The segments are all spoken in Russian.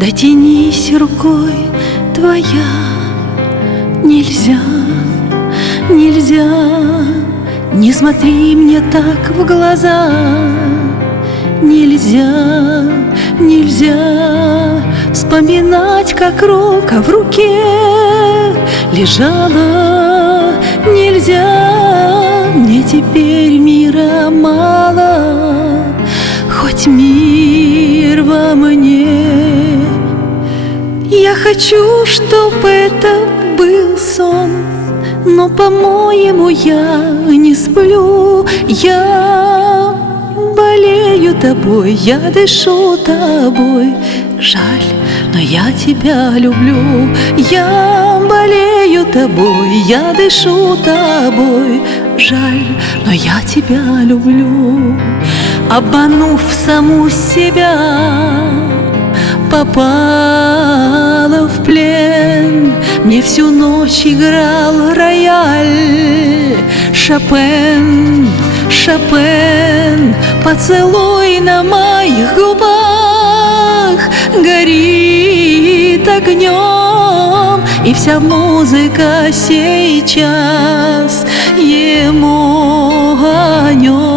Дотянись рукой твоя. Нельзя, нельзя, не смотри мне так в глаза. Нельзя, нельзя вспоминать, как рука в руке лежала. Нельзя, мне теперь мира мало, хоть мир во мне. Я хочу, чтоб это был сон, но, по-моему, я не сплю. Я болею тобой, я дышу тобой. Жаль, но я тебя люблю. Я болею тобой, я дышу тобой. Жаль, но я тебя люблю. Обманув саму себя, попала в плен. Мне всю ночь играл рояль. Шопен, Шопен, поцелуй на моих губах горит огнем, и вся музыка сейчас ему о нем.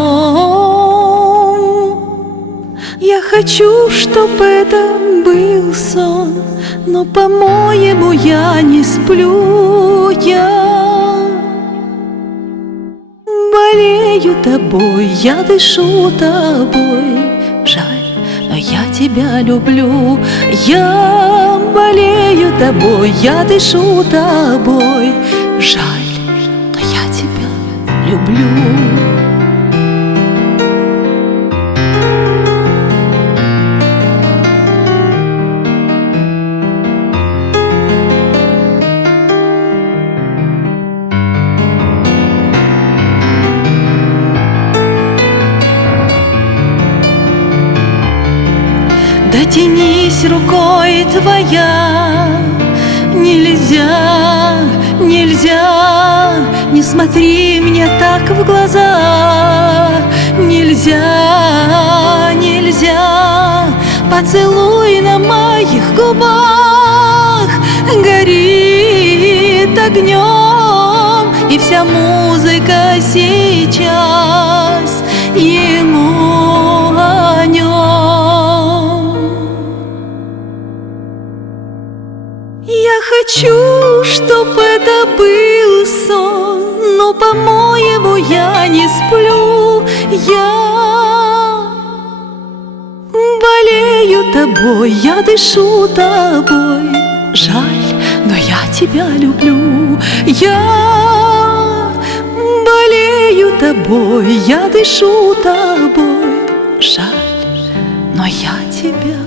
Я хочу, чтоб это был сон, но, по-моему, я не сплю. Я болею тобой, я дышу тобой. Жаль, но я тебя люблю. Я болею тобой, я дышу тобой. Жаль, но я тебя люблю. Дотянись рукой твоя. Нельзя, нельзя, не смотри мне так в глаза. Нельзя, нельзя, поцелуй на моих губах горит огнем, и вся музыка сейчас ему о нем. Я хочу, чтоб это был сон, но, по-моему, я не сплю. Я болею тобой, я дышу тобой. Жаль, но я тебя люблю. Я болею тобой, я дышу тобой. Жаль, но я тебя